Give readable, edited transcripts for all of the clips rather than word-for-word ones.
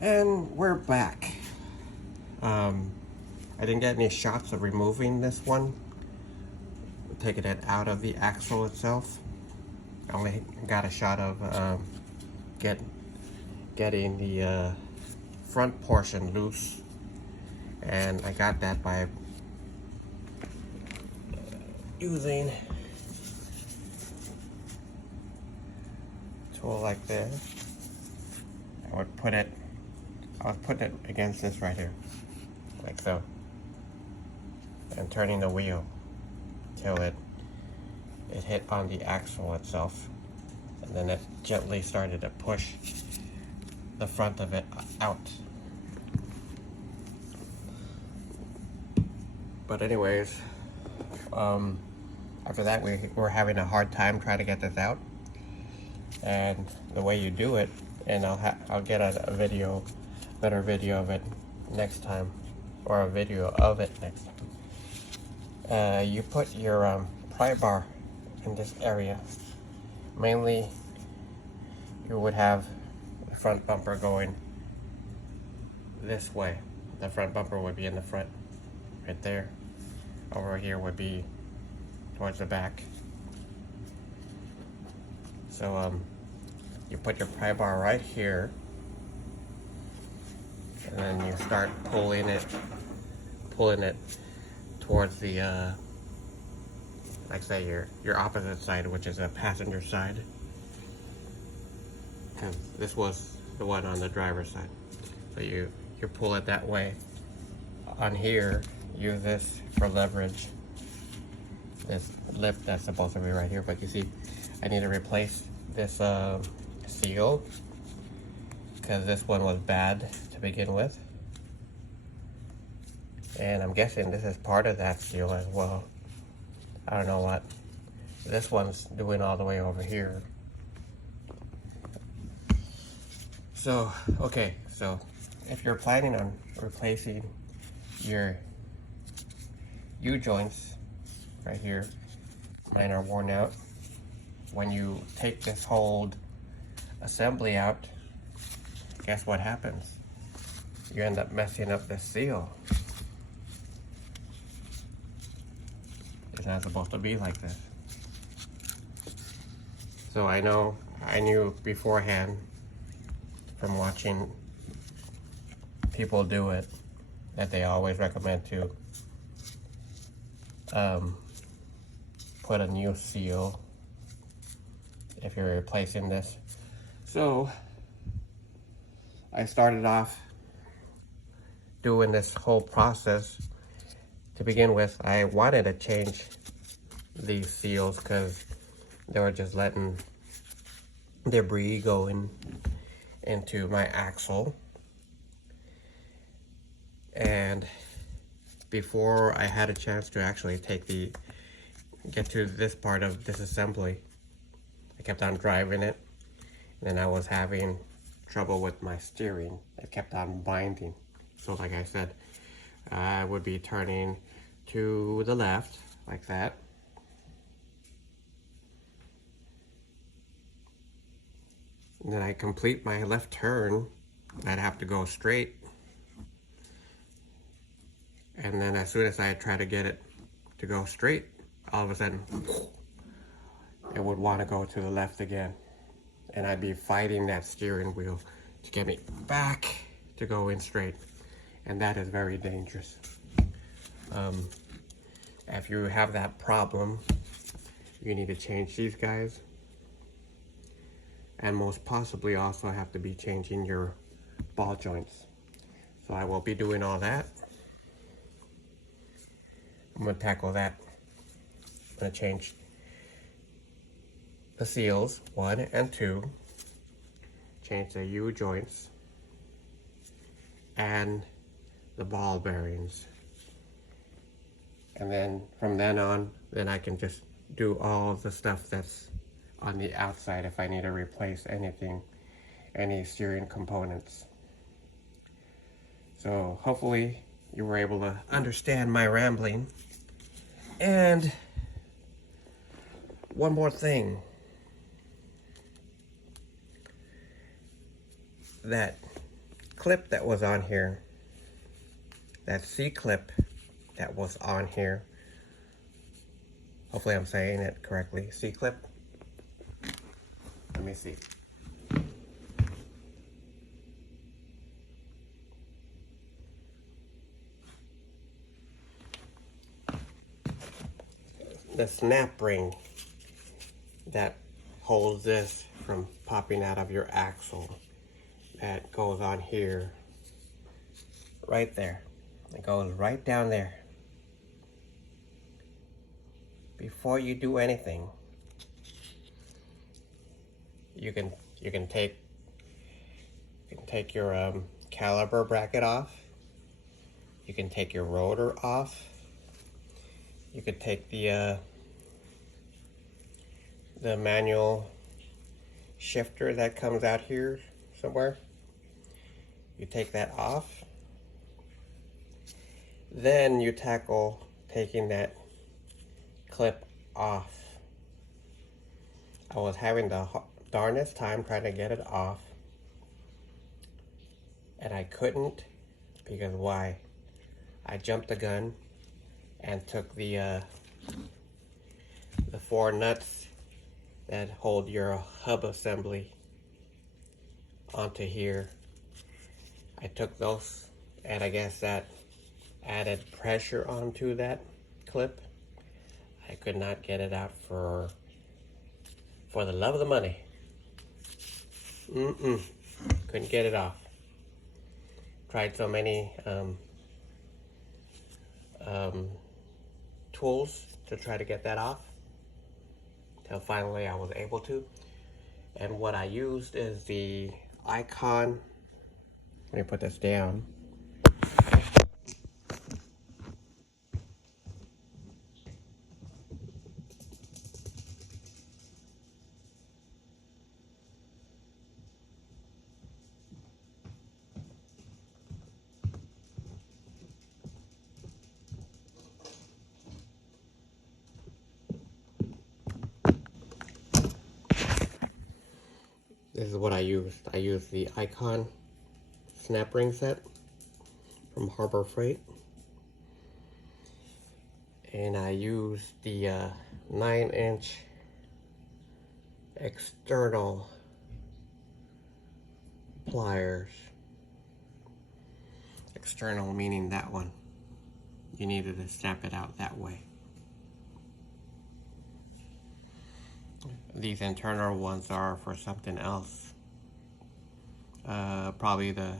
And we're back. I didn't get any shots of removing this one, taking it out of the axle itself. I only got a shot of getting the front portion loose, and I got that by using a tool like this. I was putting it against this right here, like so, and turning the wheel till it hit on the axle itself, and then it gently started to push the front of it out. But anyways, after that we were having a hard time trying to get this out, and the way you do it, and I'll get a better video of it next time, or a video of it next time. You put your pry bar in this area. Mainly, you would have the front bumper going this way. The front bumper would be in the front, right there. Over here would be towards the back. So you put your pry bar right here, and then you start pulling it towards the like say your opposite side, which is a passenger side, because this was the one on the driver's side. So you pull it that way. On here, use this for leverage. This lip that's supposed to be right here, but you see, I need to replace this seal, because this one was bad to begin with, and I'm guessing this is part of that seal as well. I don't know what this one's doing all the way over here. So okay, so if you're planning on replacing your U-joints right here, mine are worn out. When you take this whole assembly out, guess what happens? You end up messing up the seal. It's not supposed to be like this. So I knew beforehand from watching people do it that they always recommend to put a new seal if you're replacing this. So I started off doing this whole process. To begin with, I wanted to change these seals because they were just letting debris go into my axle. And before I had a chance to actually get to this part of disassembly, I kept on driving it, and then I was having trouble with my steering. It kept on binding. So like I said, I would be turning to the left like that. And then I complete my left turn, I'd have to go straight. And then as soon as I try to get it to go straight, all of a sudden, it would want to go to the left again. And I'd be fighting that steering wheel to get me back to go in straight. And that is very dangerous. If you have that problem, you need to change these guys. And most possibly also have to be changing your ball joints. So I will be doing all that. I'm going to tackle that. I'm going to change the seals 1 and 2, change the U joints, and the ball bearings. And then from then on, then I can just do all the stuff that's on the outside if I need to replace anything, any steering components. So hopefully you were able to understand my rambling. And one more thing that clip that was on here, that C-clip that was on here, hopefully I'm saying it correctly, C-clip. Let me see. The snap ring that holds this from popping out of your axle, that goes on here, right there. It goes right down there. Before you do anything, you can take your caliper bracket off. You can take your rotor off. You could take the manual shifter that comes out here somewhere. You take that off. Then you tackle taking that clip off. I was having the darnest time trying to get it off, and I couldn't, because why? I jumped the gun and took the 4 nuts that hold your hub assembly onto here. I took those, and I guess that added pressure onto that clip. I could not get it out for the love of the money. Couldn't get it off. Tried so many tools to try to get that off, till finally I was able to. And what I used is the Icon. Let me put this down. This is what I used. I used the Icon snap ring set from Harbor Freight. And I used the 9-inch external pliers. External meaning that one. You needed to snap it out that way. These internal ones are for something else. Probably the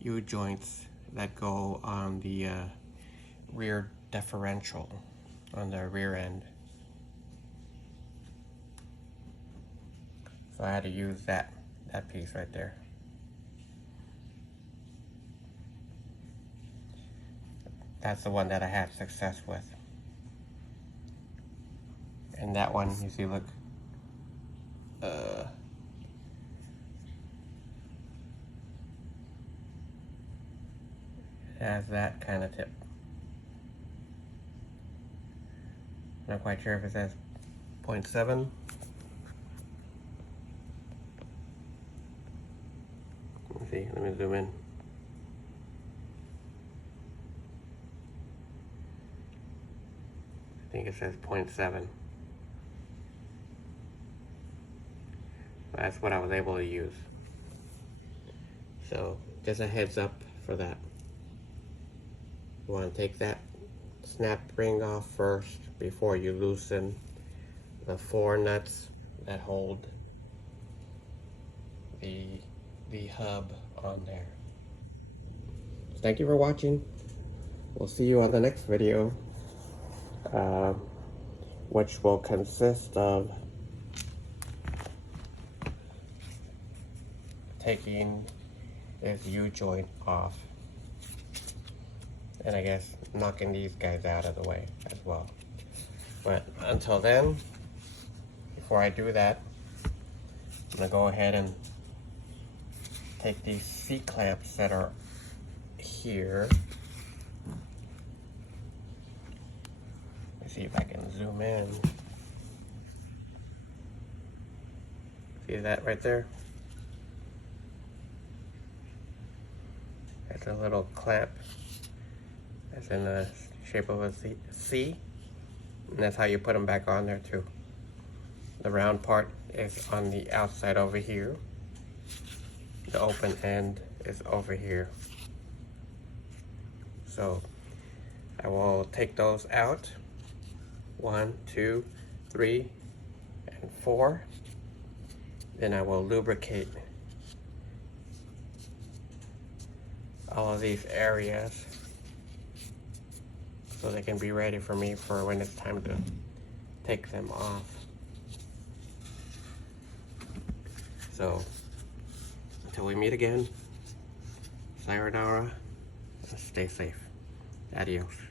U-joints that go on the rear differential on the rear end. So I had to use that piece right there. That's the one that I had success with. And that one, you see, look, it has that kind of tip. Not quite sure if it says 0.7. Let's see, let me zoom in. I think it says 0.7. That's what I was able to use. So just a heads up for that. You want to take that snap ring off first before you loosen the 4 nuts that hold the hub on there. Thank you for watching. We'll see you on the next video, which will consist of taking this U-joint off, and I guess knocking these guys out of the way as well. But until then, before I do that, I'm gonna go ahead and take these C-clamps that are here. Let's see if I can zoom in. See that right there? It's a little clamp. It's in the shape of a C. And that's how you put them back on there too. The round part is on the outside over here. The open end is over here. So I will take those out. 1, 2, 3, and 4. Then I will lubricate all of these areas so they can be ready for me for when it's time to take them off. So until we meet again, sayonara, and stay safe. Adios.